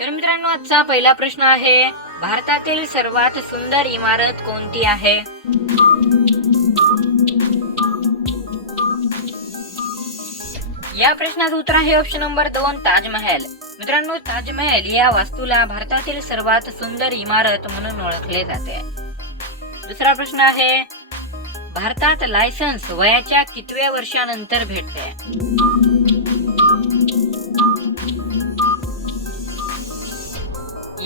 तर मित्रांनो, आजचा पहिला प्रश्न आहे, भारतातील सर्वात सुंदर इमारत कोणती आहे? या प्रश्नाचं उत्तर आहे ऑप्शन नंबर 2, ताजमहल. मित्रांनो, ताजमहल या वास्तूला भारतातील सर्वात सुंदर इमारत म्हणून ओळखले जाते. दुसरा प्रश्न आहे, भारतात लायसन्स वयाच्या कितव्या वर्षानंतर भेटते?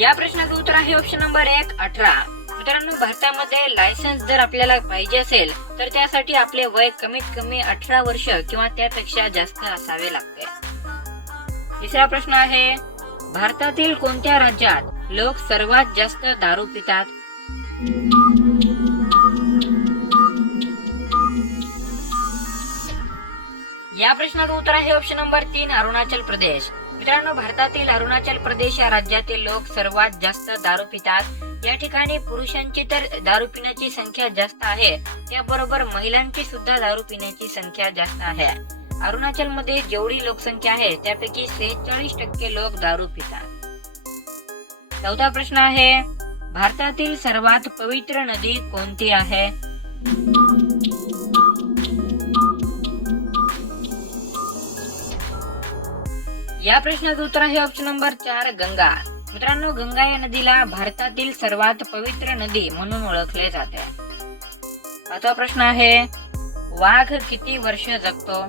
या प्रश्नाचं उत्तर आहे ऑप्शन नंबर 1, 18. मित्रांनो, भारतामध्ये लायसन्स जर आपल्याला पाहिजे असेल तर त्यासाठी आपले वय कमीत कमी 18 वर्ष किंवा त्यापेक्षा जास्त असावे लागते. तिसरा प्रश्न आहे, भारतातील कोणत्या राज्यात लोक सर्वात जास्त दारू पितात? या प्रश्नाचं उत्तर आहे ऑप्शन नंबर 3, अरुणाचल प्रदेश. मित्रांनो, भारतातील अरुणाचल प्रदेश या राज्यातील लोक सर्वात जास्त दारू पितात. या ठिकाणी पुरुषांची तर दारू पिण्याची संख्या जास्त आहे, त्याबरोबर महिलांची सुद्धा दारू पिण्याची संख्या जास्त आहे. अरुणाचल मध्ये जेवढी लोकसंख्या आहे त्यापैकी 46% लोक दारू पितात. चौथा प्रश्न आहे, भारतातील सर्वात पवित्र नदी कोणती आहे? या प्रश्नाचं उत्तर आहे ऑप्शन नंबर 4, गंगा. मित्रांनो, गंगा या नदीला भारतातील सर्वात पवित्र नदी म्हणून ओळखले जाते. पाचवा प्रश्न आहे, वाघ किती वर्ष जगतो?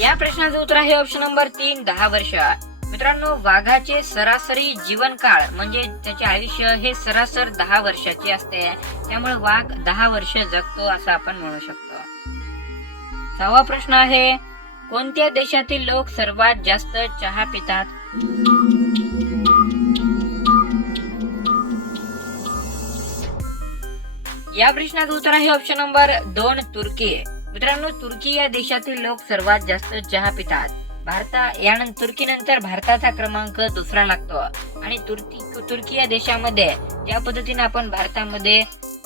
या प्रश्नाचं उत्तर आहे ऑप्शन नंबर 3, 10 वर्ष. मित्रांनो, वाघाचे सरासरी जीवनकाळ म्हणजे त्याचे आयुष्य हे सरासर 10 वर्षाचे असते, त्यामुळे वाघ 10 वर्ष जगतो असं आपण म्हणू शकतो. 6वा प्रश्न आहे, कोणत्या देशातील लोक सर्वात जास्त चहा पितात? या प्रश्नाचं उत्तर आहे ऑप्शन नंबर 2, तुर्की. मित्रांनो, तुर्की या देशातील लोक सर्वात जास्त चहा पितात. तुर्कीनंतर भारताचा क्रमांक दुसरा लागतो आणि तुर्की या देशामध्ये ज्या पद्धतीने आपण भारतामध्ये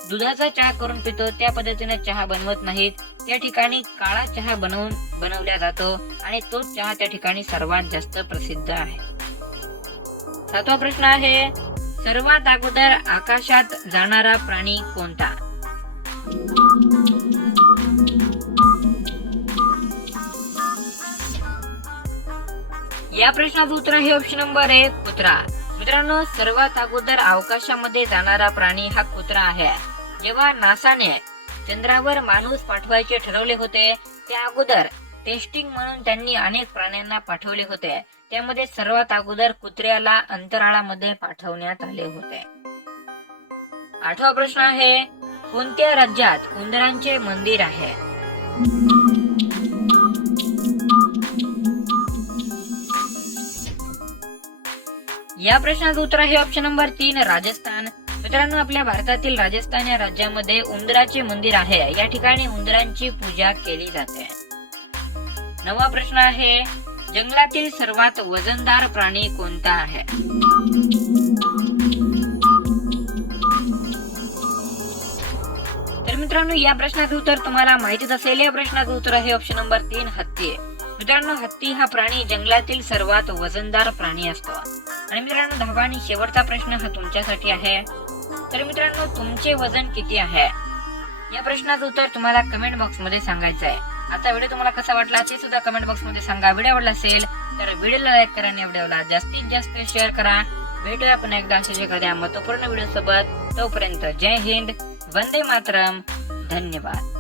दुधाचा चहा करून पितो त्या पद्धतीने चहा बनवत नाहीत. त्या ठिकाणी काळा चहा बनवला जातो आणि तो चहा त्या ठिकाणी सर्वात जास्त प्रसिद्ध आहे. 7वा प्रश्न आहे, सर्वात अगोदर आकाशात जाणारा प्राणी कोणता? या प्रश्नाचं उत्तर आहे ऑप्शन नंबर 1, कुत्रा. मित्रांनो, सर्वात अगोदर अवकाशामध्ये जाणारा प्राणी हा कुत्रा आहे. जेव्हा नासाने चंद्रावर माणूस पाठवायचे ठरवले होते त्या अगोदर टेस्टिंग म्हणून त्यांनी अनेक प्राण्यांना पाठवले होते. त्यामध्ये सर्वात अगोदर कुत्र्याला अंतराळामध्ये पाठवण्यात आले होते. 8वा प्रश्न आहे, कोणत्या राज्यात उंदरांचे मंदिर आहे? या प्रश्नाचं उत्तर आहे ऑप्शन नंबर 3, राजस्थान. मित्रांनो, आपल्या भारतातील राजस्थान या राज्यामध्ये उंदराचे मंदिर आहे. या ठिकाणी उंदरांची पूजा केली जाते. 9वा प्रश्न आहे, जंगलातील सर्वात वजनदार प्राणी कोणता आहे? तर मित्रांनो, या प्रश्नाचं उत्तर तुम्हाला माहितीच असेल. या प्रश्नाचं उत्तर आहे ऑप्शन नंबर 3, हत्ती. मित्रांनो, हत्ती हा प्राणी जंगलातील सर्वात वजनदार प्राणी असतो. आणि मित्रांनो, 10वा आणि शेवटचा प्रश्न हा तुमच्यासाठी आहे. तर मित्रांनो, तुमचे वजन किती आहे? या प्रश्नाचं उत्तर तुम्हाला कमेंट बॉक्स मध्ये सांगायचं आहे. आता व्हिडिओ तुम्हाला कसा वाटला ते सुद्धा कमेंट बॉक्स मध्ये सांगा. व्हिडिओ आवडला असेल तर व्हिडिओला लाईक करा आणि व्हिडिओला जास्तीत जास्त शेअर करा. भेटूया आपण एकदा अशाच एखाद्या महत्त्वपूर्ण व्हिडिओ सोबत. तोपर्यंत जय हिंद, वंदे मातरम, धन्यवाद.